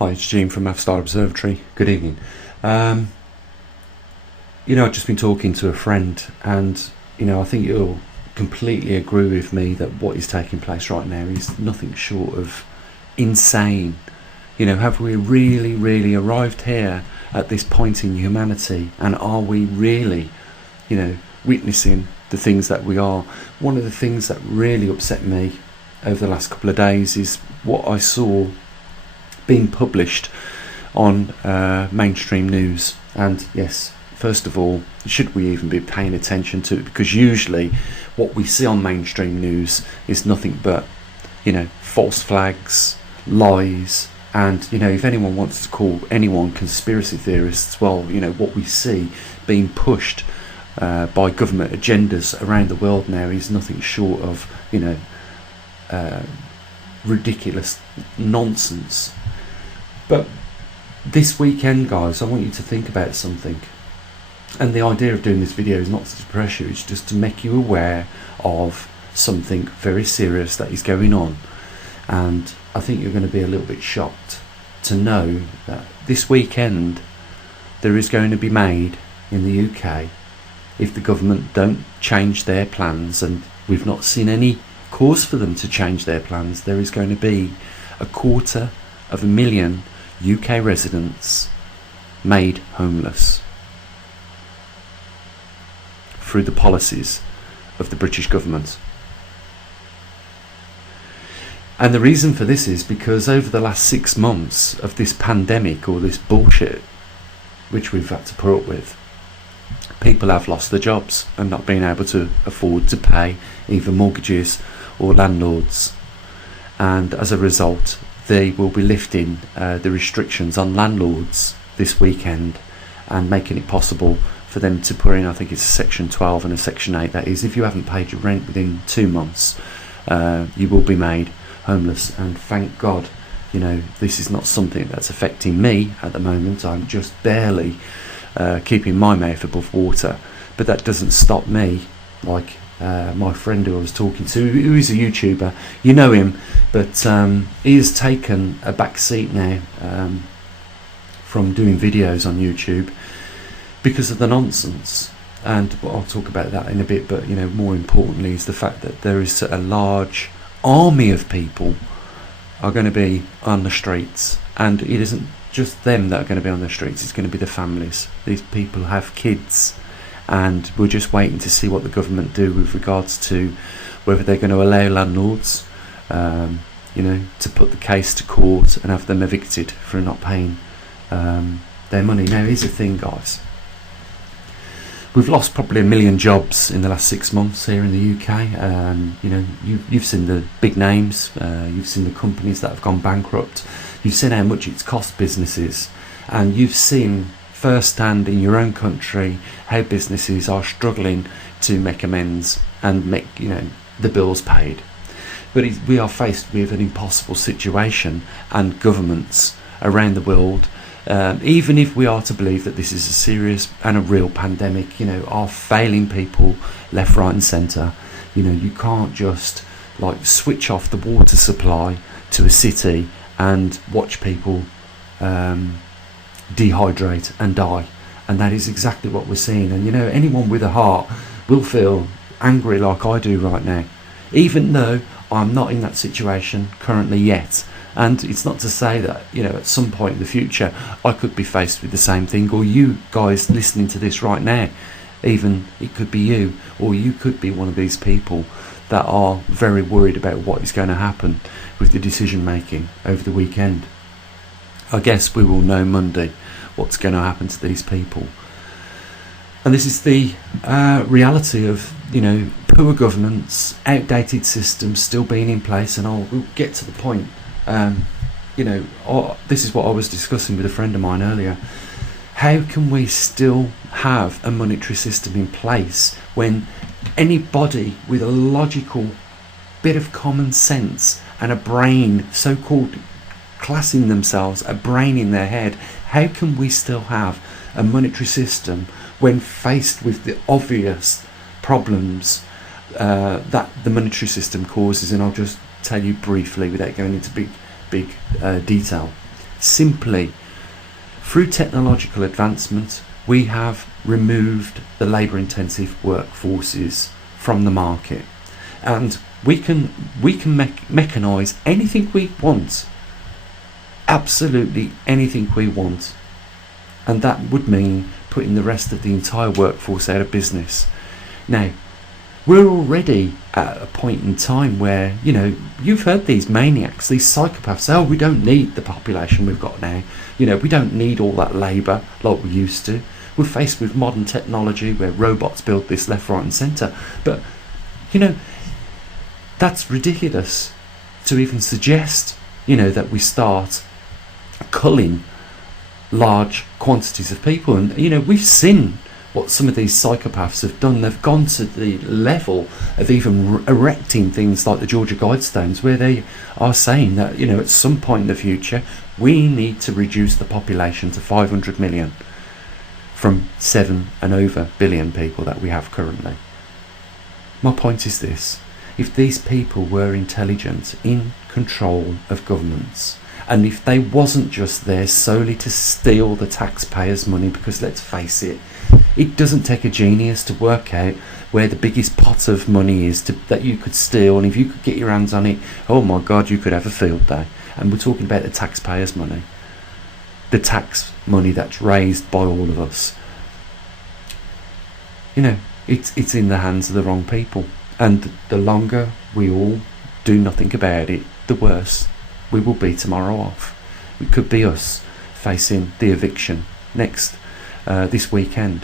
Hi, it's Gene from maverickstar Observatory. Good evening. I've just been talking to a friend, and I think you'll completely agree with me that what is taking place right now is nothing short of insane. Have we really arrived here at this point in humanity, and are we really, witnessing the things that we are? One of the things that really upset me over the last couple of days is what I saw being published on mainstream news. And yes, first of all, should we even be paying attention to it? Because usually what we see on mainstream news is nothing but false flags, lies, and if anyone wants to call anyone conspiracy theorists, well, what we see being pushed by government agendas around the world now is nothing short of ridiculous nonsense. But this weekend, guys, I want you to think about something. And the idea of doing this video is not to depress you, it's just to make you aware of something very serious that is going on. And I think you're going to be a little bit shocked to know that this weekend there is going to be made in the UK, if the government don't change their plans, and we've not seen any cause for them to change their plans, there is going to be 250,000 UK residents made homeless through the policies of the British government. And the reason for this is because over the last 6 months of this pandemic, or this bullshit which we've had to put up with, people have lost their jobs and not been able to afford to pay either mortgages or landlords, and as a result they will be lifting the restrictions on landlords this weekend and making it possible for them to put in, I think it's a section 12 and a section 8, that is, if you haven't paid your rent within 2 months, you will be made homeless. And thank God, this is not something that's affecting me at the moment. I'm just barely keeping my mouth above water, but that doesn't stop me, like my friend who I was talking to, who is a YouTuber, you know him, but he has taken a back seat now from doing videos on YouTube because of the nonsense. And I'll talk about that in a bit, but more importantly is the fact that there is a large army of people are going to be on the streets, and it isn't just them that are going to be on the streets, it's going to be the families. These people have kids, and we're just waiting to see what the government do with regards to whether they're going to allow landlords to put the case to court and have them evicted for not paying their money. Now here's the thing, guys, we've lost probably 1 million jobs in the last 6 months here in the UK. You've seen the big names, you've seen the companies that have gone bankrupt, you've seen how much it's cost businesses, and you've seen firsthand in your own country how businesses are struggling to make amends and make the bills paid. But we are faced with an impossible situation, and governments around the world, even if we are to believe that this is a serious and a real pandemic, are failing people left, right and centre. You can't just switch off the water supply to a city and watch people dehydrate and die. And that is exactly what we're seeing. And anyone with a heart will feel angry like I do right now, even though I'm not in that situation currently yet. And it's not to say that at some point in the future I could be faced with the same thing, or you guys listening to this right now, even it could be you, or you could be one of these people that are very worried about what is going to happen with the decision making over the weekend. I guess we will know Monday what's going to happen to these people. And this is the reality of poor governance, outdated systems still being in place. And we'll get to the point. This is what I was discussing with a friend of mine earlier. How can we still have a monetary system in place when anybody with a logical bit of common sense and a brain, so-called classing themselves a brain in their head, how can we still have a monetary system when faced with the obvious problems that the monetary system causes? And I'll just tell you briefly, without going into big detail. simply through technological advancement, we have removed the labour intensive workforces from the market, and we can mechanise anything we want, absolutely anything we want, and that would mean putting the rest of the entire workforce out of business. Now, we're already at a point in time where, you know, you've heard these maniacs, these psychopaths, oh, we don't need the population we've got now, you know, we don't need all that labour like we used to. We're faced with modern technology where robots build this left, right and centre. But, you know, that's ridiculous to even suggest, you know, that we start culling large quantities of people. And, you know, we've seen what some of these psychopaths have done. They've gone to the level of even erecting things like the Georgia Guidestones, where they are saying that, you know, at some point in the future we need to reduce the population to 500 million from 7 and over billion people that we have currently. My point is this: if these people were intelligent, in control of governments, and if they wasn't just there solely to steal the taxpayers' money, because let's face it, it doesn't take a genius to work out where the biggest pot of money is that you could steal, and if you could get your hands on it, oh my god, you could have a field day. And we're talking about the taxpayers' money, the tax money that's raised by all of us. You know, it's in the hands of the wrong people, and the longer we all do nothing about it, the worse we will be tomorrow off. It could be us facing the eviction next this weekend,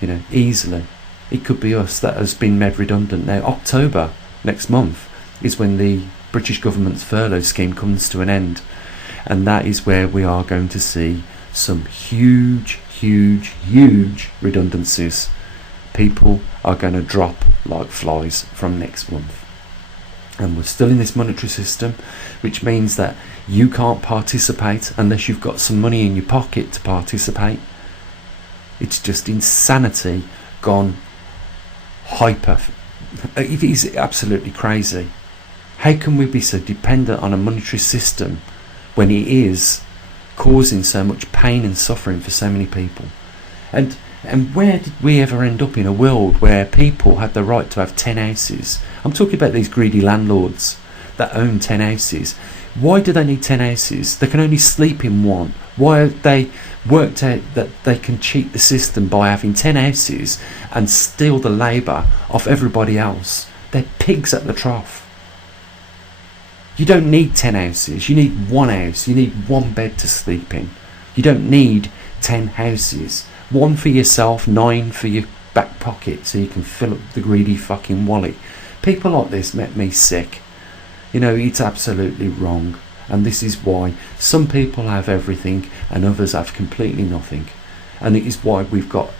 you know, easily. It could be us that has been made redundant. Now, October next month is when the British government's furlough scheme comes to an end, and that is where we are going to see some huge redundancies. People are going to drop like flies from next month. And we're still in this monetary system, which means that you can't participate unless you've got some money in your pocket to participate. It's just insanity gone hyper. It is absolutely crazy. How can we be so dependent on a monetary system when it is causing so much pain and suffering for so many people? And where did we ever end up in a world where people had the right to have 10 houses? I'm talking about these greedy landlords that own 10 houses. Why do they need 10 houses? They can only sleep in one. Why have they worked out that they can cheat the system by having 10 houses and steal the labour off everybody else? They're pigs at the trough. You don't need 10 houses. You need one house. You need one bed to sleep in. You don't need 10 houses. One for yourself, 9 for your back pocket, so you can fill up the greedy fucking wallet. People like this make me sick. You know, it's absolutely wrong. And this is why some people have everything and others have completely nothing. And it is why we've got,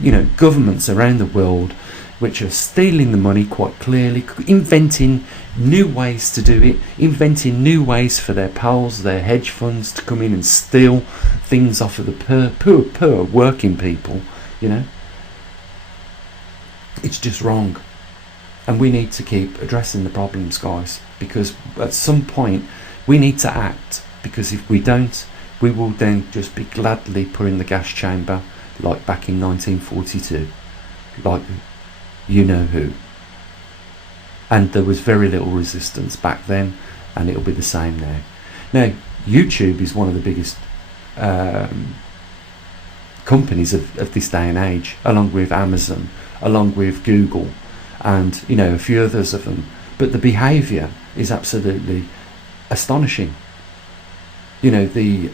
you know, governments around the world which are stealing the money quite clearly, inventing new ways to do it, inventing new ways for their pals, their hedge funds to come in and steal things off of the poor working people, you know. It's just wrong. And we need to keep addressing the problems, guys, because at some point we need to act, because if we don't, we will then just be gladly put in the gas chamber like back in 1942, like you know who. And there was very little resistance back then, and it'll be the same now. Now, YouTube is one of the biggest companies of this day and age, along with Amazon, along with Google, and, you know, a few others of them. But the behaviour is absolutely astonishing. You know, the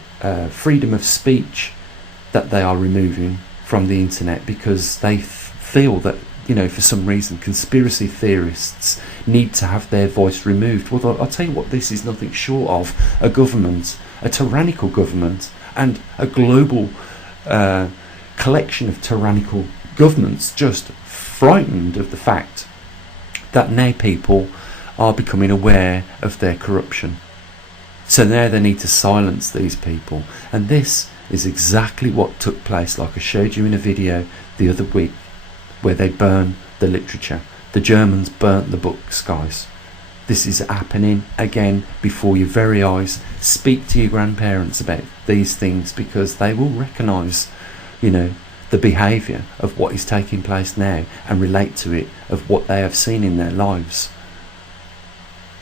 freedom of speech that they are removing from the internet because they feel that, you know, for some reason conspiracy theorists need to have their voice removed. Well, I'll tell you what, this is nothing short of a government, a tyrannical government, and a global collection of tyrannical governments just frightened of the fact that now people are becoming aware of their corruption. So now they need to silence these people. And this is exactly what took place, like I showed you in a video the other week, where they burn the literature. The Germans burnt the books, guys. This is happening again before your very eyes. Speak to your grandparents about these things, because they will recognise, you know, the behaviour of what is taking place now and relate to it of what they have seen in their lives.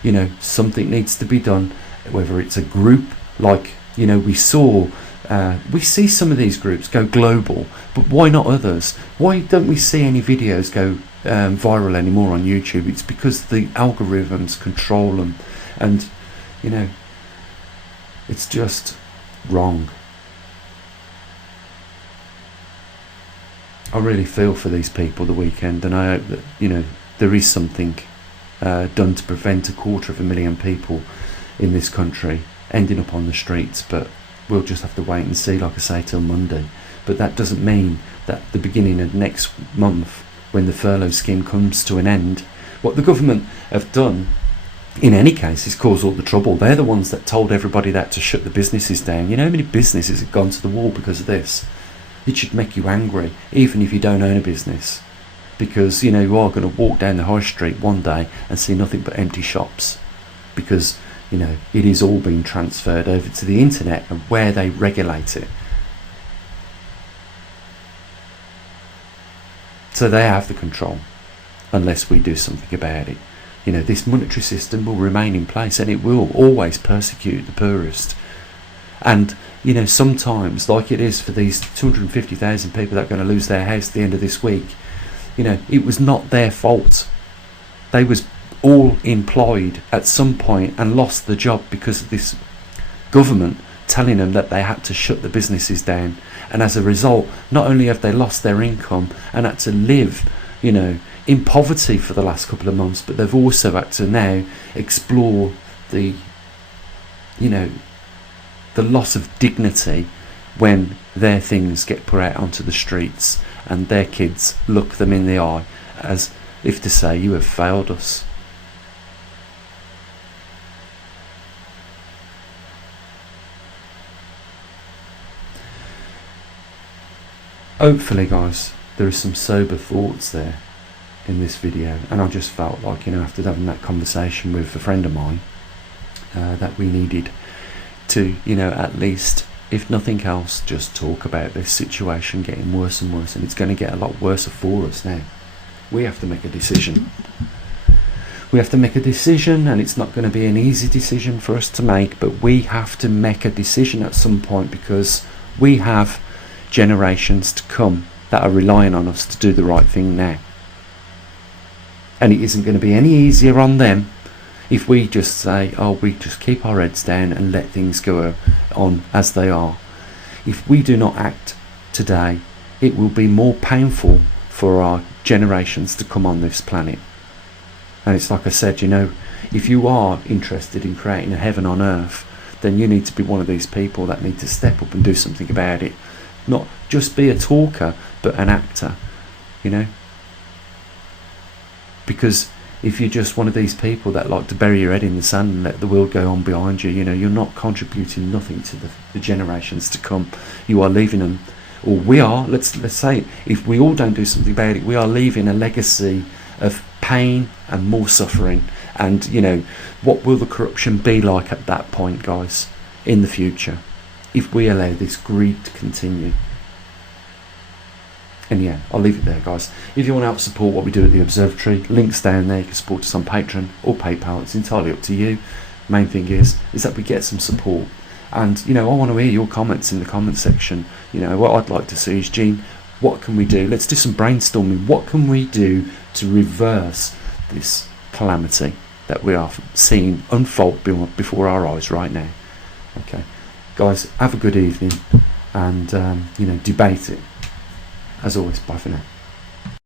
You know, something needs to be done, whether it's a group like, you know, we see some of these groups go global, but why not others? Why don't we see any videos go viral anymore on YouTube? It's because the algorithms control them, and you know, it's just wrong. I really feel for these people the weekend, and I hope that, you know, there is something done to prevent 250,000 people in this country ending up on the streets. But we'll just have to wait and see, like I say, till Monday. But that doesn't mean that the beginning of next month, when the furlough scheme comes to an end, what the government have done in any case is cause all the trouble. They're the ones that told everybody that to shut the businesses down. You know how many businesses have gone to the wall because of this? It should make you angry, even if you don't own a business, because, you know, you are going to walk down the high street one day and see nothing but empty shops, because, you know, it is all being transferred over to the internet and where they regulate it. So they have the control, unless we do something about it. You know, this monetary system will remain in place, and it will always persecute the poorest. And, you know, sometimes, like it is for these 250,000 people that are going to lose their house at the end of this week, you know, it was not their fault. They was all employed at some point and lost the job because of this government telling them that they had to shut the businesses down. And as a result, not only have they lost their income and had to live, you know, in poverty for the last couple of months, but they've also had to now explore the, you know, the loss of dignity when their things get put out onto the streets and their kids look them in the eye as if to say, you have failed us. Hopefully, guys, there are some sober thoughts there in this video, and I just felt like, you know, after having that conversation with a friend of mine, that we needed to, you know, at least, if nothing else, just talk about this situation getting worse and worse, and it's going to get a lot worse for us now. We have to make a decision. We have to make a decision, and it's not going to be an easy decision for us to make, but we have to make a decision at some point, because we have generations to come that are relying on us to do the right thing now. And it isn't going to be any easier on them if we just say, oh, we just keep our heads down and let things go on as they are. If we do not act today, it will be more painful for our generations to come on this planet. And it's like I said, you know, if you are interested in creating a heaven on earth, then you need to be one of these people that need to step up and do something about it. Not just be a talker, but an actor, you know. Because if you're just one of these people that like to bury your head in the sand and let the world go on behind you, you know, you're not contributing nothing to the generations to come. You are leaving them, or we are, let's say it, if we all don't do something about it, we are leaving a legacy of pain and more suffering. And, you know, what will the corruption be like at that point, guys, in the future, if we allow this greed to continue? And yeah, I'll leave it there, guys. If you want to help support what we do at the Observatory, links down there. You can support us on Patreon or PayPal. It's entirely up to you. Main thing is that we get some support. And, you know, I want to hear your comments in the comment section. You know, what I'd like to see is, Gene, what can we do? Let's do some brainstorming. What can we do to reverse this calamity that we are seeing unfold before our eyes right now? Okay, guys, have a good evening, and, you know, debate it. As always, bye for now.